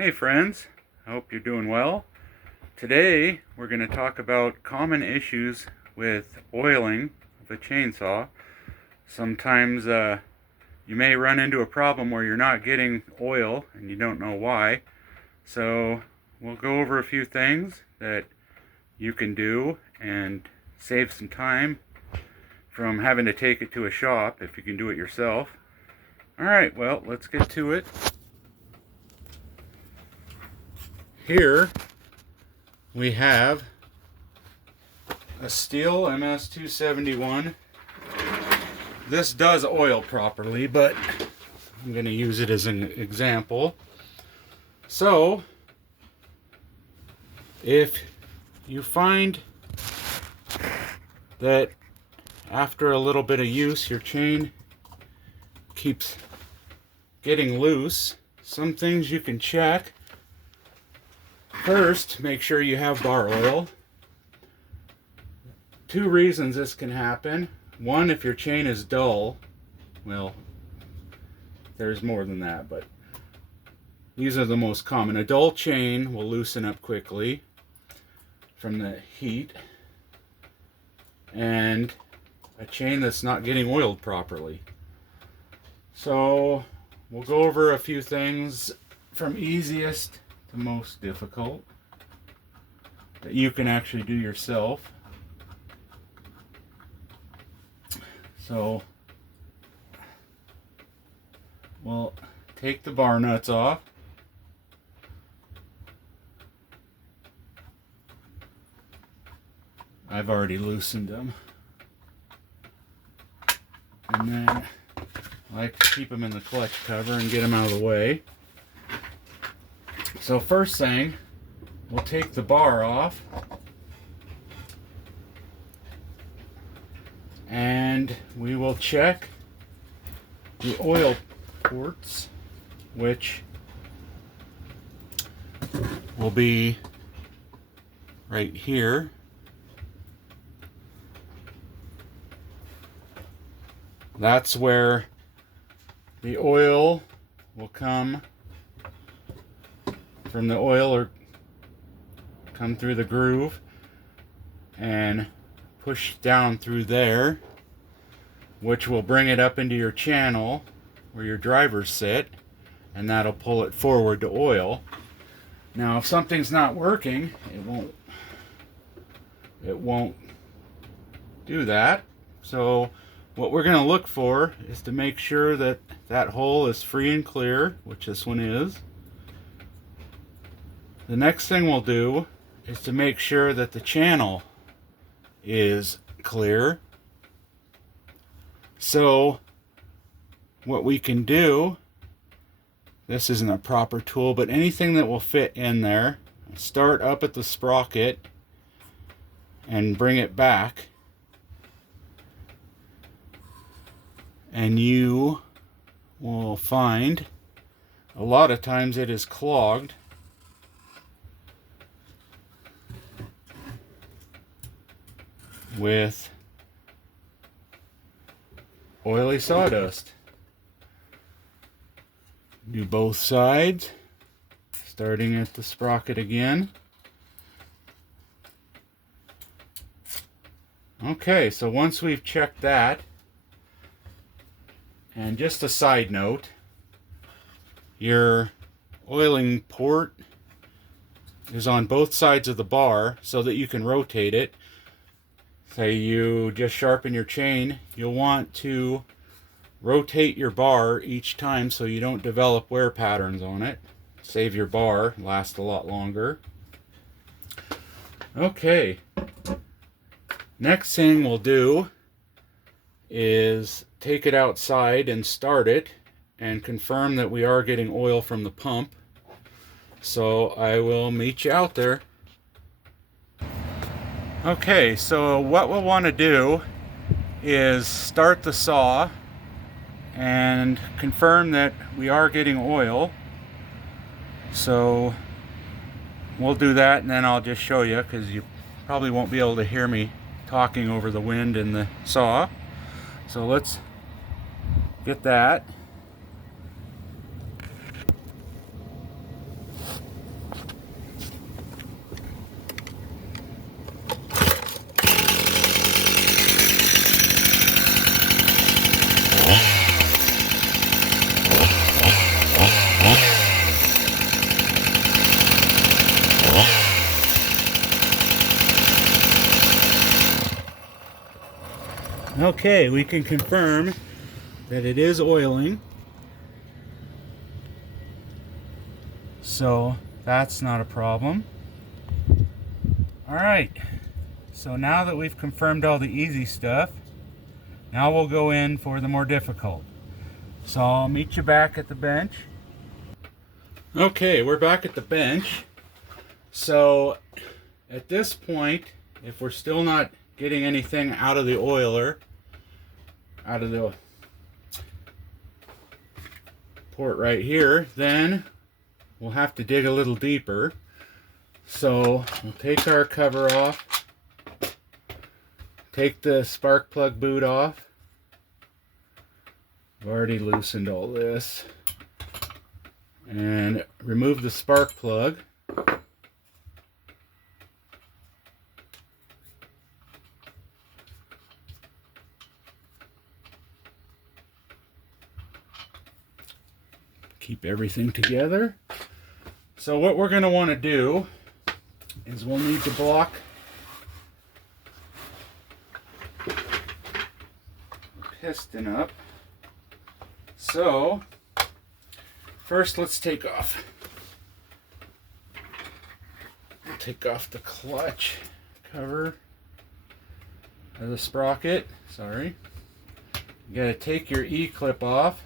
Hey friends, I hope you're doing well. Today we're going to talk about common issues with oiling of a chainsaw. Sometimes you may run into a problem where you're not getting oil and you don't know why. So we'll go over a few things that you can do and save some time from having to take it to a shop if you can do it yourself. Alright, well, let's get to it. Here we have a Stihl MS-271. This does oil properly, but I'm going to use it as an example. So, if you find that after a little bit of use your chain keeps getting loose, some things you can check. First, make sure you have bar oil. Two reasons this can happen. One, if your chain is dull. Well, there's more than that, but these are the most common. A dull chain will loosen up quickly from the heat, and a chain that's not getting oiled properly. So we'll go over a few things from easiest to most difficult that you can actually do yourself. So we'll take the bar nuts off. I've already loosened them. And then I like to keep them in the clutch cover and get them out of the way. So first thing, we'll take the bar off and we will check the oil ports, which will be right here. That's where the oil will come from the oil, or come through the groove and push down through there, which will bring it up into your channel where your drivers sit, and that'll pull it forward to oil. Now if something's not working, it won't do that. So what we're going to look for is to make sure that that hole is free and clear, which this one is. The next thing we'll do is to make sure that the channel is clear. So what we can do, this isn't a proper tool, but anything that will fit in there, start up at the sprocket and bring it back, and you will find a lot of times it is clogged with oily sawdust. Do both sides, starting at the sprocket again. Okay, so once we've checked that, and just a side note, your oiling port is on both sides of the bar so that you can rotate it. Say you just sharpen your chain, you'll want to rotate your bar each time so you don't develop wear patterns on it. Save your bar, last a lot longer. Okay, next thing we'll do is take it outside and start it and confirm that we are getting oil from the pump. So I will meet you out there. Okay, so what we'll want to do is start the saw and confirm that we are getting oil. So we'll do that, and then I'll just show you, because you probably won't be able to hear me talking over the wind in the saw. So let's get that. Okay, we can confirm that it is oiling. So that's not a problem. Alright, so now that we've confirmed all the easy stuff, now we'll go in for the more difficult. So I'll meet you back at the bench. Okay, we're back at the bench. So at this point, if we're still not getting anything out of the oiler, out of the port right here, then we'll have to dig a little deeper. So we'll take our cover off, take the spark plug boot off. I've already loosened all this. And remove the spark plug. Keep everything together. So what we're going to want to do is we'll need to block the piston up. So first let's take off the clutch cover of the sprocket. Sorry. You got to take your E-clip off.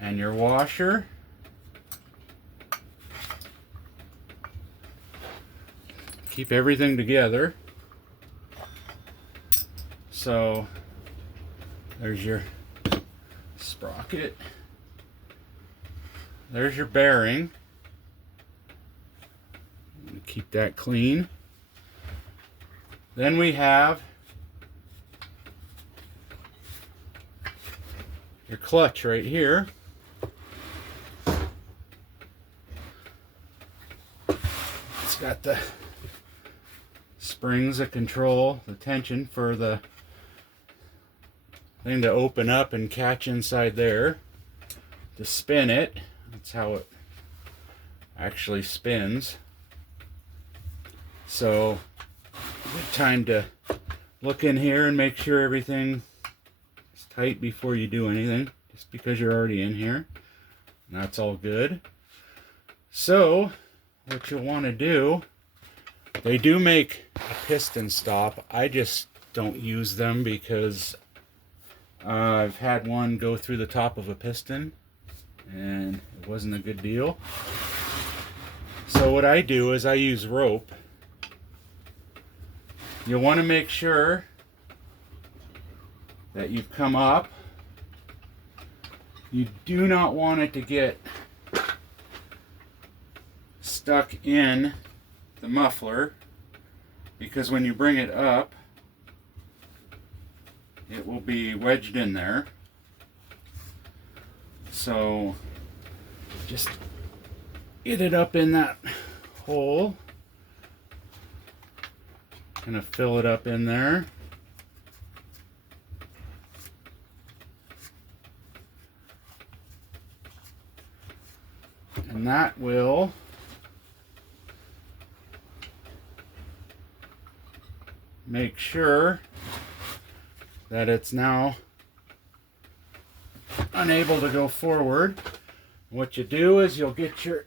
And your washer. Keep everything together. So there's your sprocket. There's your bearing. Keep that clean. Then we have your clutch right here. It's got the springs that control the tension for the thing to open up and catch inside there. To spin it, that's how it actually spins. So good time to look in here and make sure everything is tight before you do anything, just because you're already in here. And that's all good. So what you'll want to do, they do make a piston stop. I just don't use them because I've had one go through the top of a piston and it wasn't a good deal. So what I do is I use rope. You'll want to make sure that you've come up. You do not want it to get stuck in the muffler, because when you bring it up, it will be wedged in there. So just get it up in that hole. Gonna fill it up in there. And that will make sure that it's now unable to go forward. What you do is you'll get your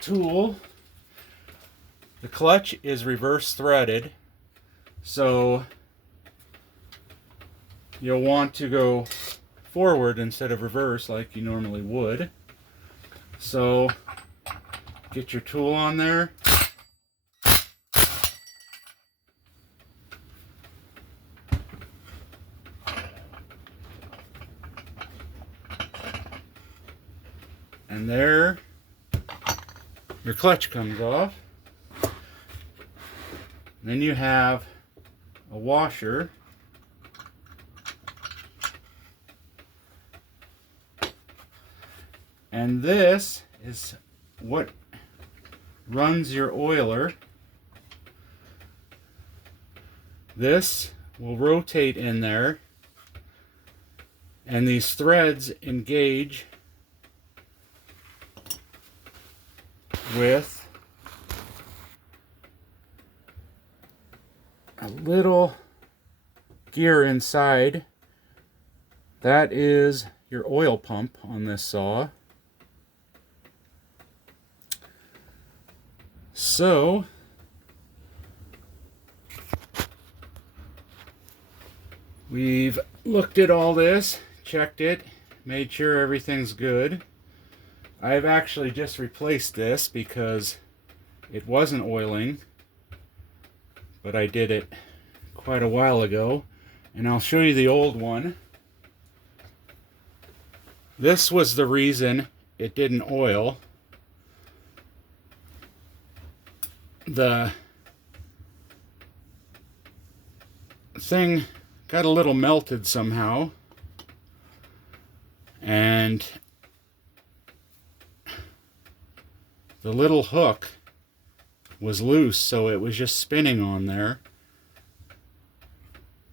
tool. The clutch is reverse threaded, so you'll want to go forward instead of reverse like you normally would. So get your tool on there. And there, your clutch comes off. Then you have a washer. And this is what runs your oiler. This will rotate in there, and these threads engage with a little gear inside. That is your oil pump on this saw. So we've looked at all this, checked it, made sure everything's good. I've actually just replaced this because it wasn't oiling, but I did it quite a while ago, and I'll show you the old one. This was the reason it didn't oil. The thing got a little melted somehow, and the little hook was loose, so it was just spinning on there,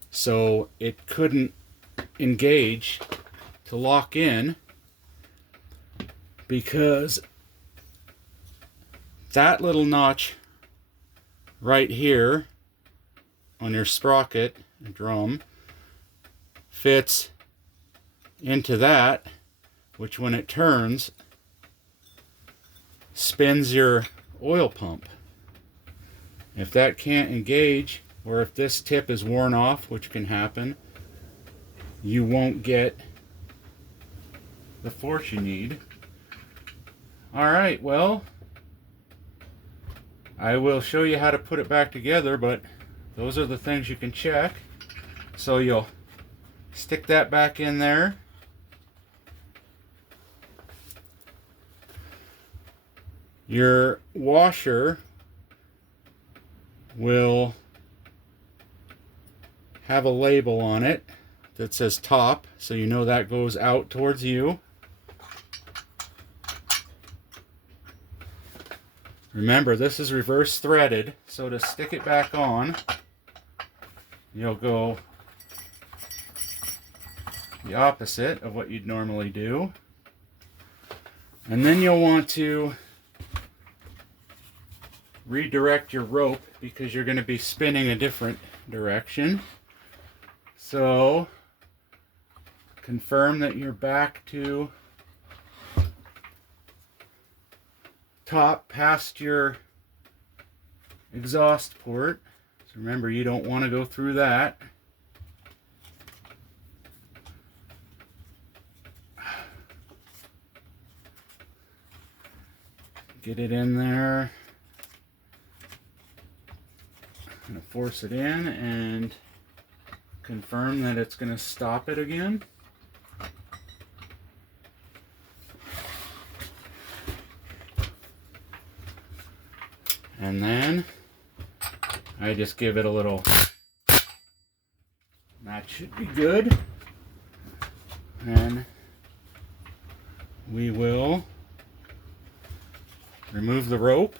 so it couldn't engage to lock in, because that little notch right here on your sprocket drum fits into that, which when it turns spins your oil pump. If that can't engage, or if this tip is worn off, which can happen, you won't get the force you need. Alright, well, I will show you how to put it back together, but those are the things you can check. So you'll stick that back in there. Your washer will have a label on it that says top, so you know that goes out towards you. Remember, this is reverse threaded, so to stick it back on, you'll go the opposite of what you'd normally do. And then you'll want to redirect your rope, because you're going to be spinning a different direction. So confirm that you're back to top past your exhaust port. So remember, you don't want to go through that. Get it in there. I'm going to force it in and confirm that it's going to stop it again. And then I just give it a little, that should be good. And we will remove the rope.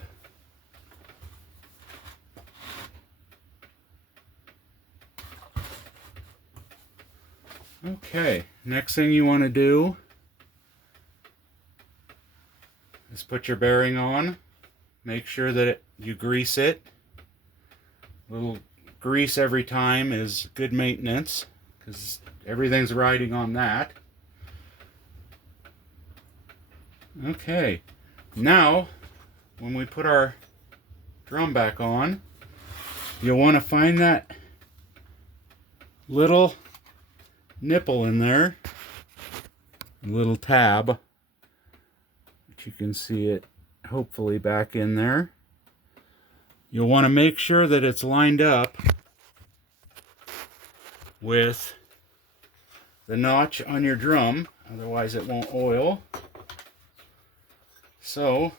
Okay, next thing you want to do is put your bearing on. Make sure that you grease it. A little grease every time is good maintenance, because everything's riding on that. Okay, now when we put our drum back on, you'll want to find that little nipple in there, a little tab, which you can see it hopefully back in there. You'll want to make sure that it's lined up with the notch on your drum, otherwise it won't oil. So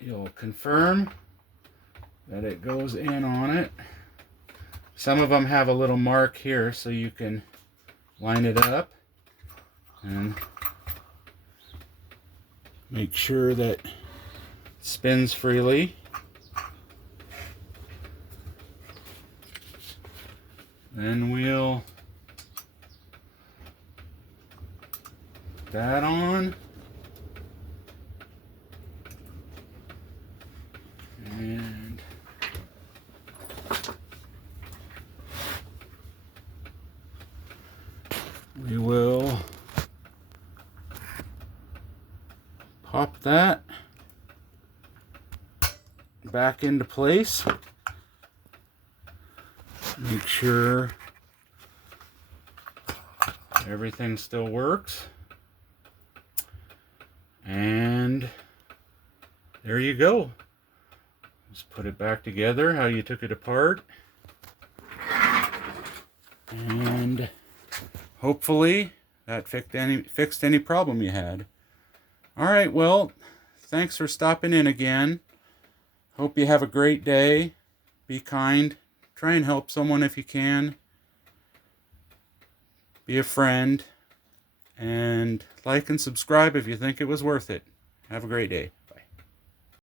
you'll confirm that it goes in on it. Some of them have a little mark here, so you can line it up and make sure that it spins freely. Then we'll put that on. we will pop that back into place. Make sure everything still works. And there you go. Just put it back together how you took it apart. And hopefully that fixed any problem you had. Alright, well, thanks for stopping in again. Hope you have a great day. Be kind. Try and help someone if you can. Be a friend. And like and subscribe if you think it was worth it. Have a great day.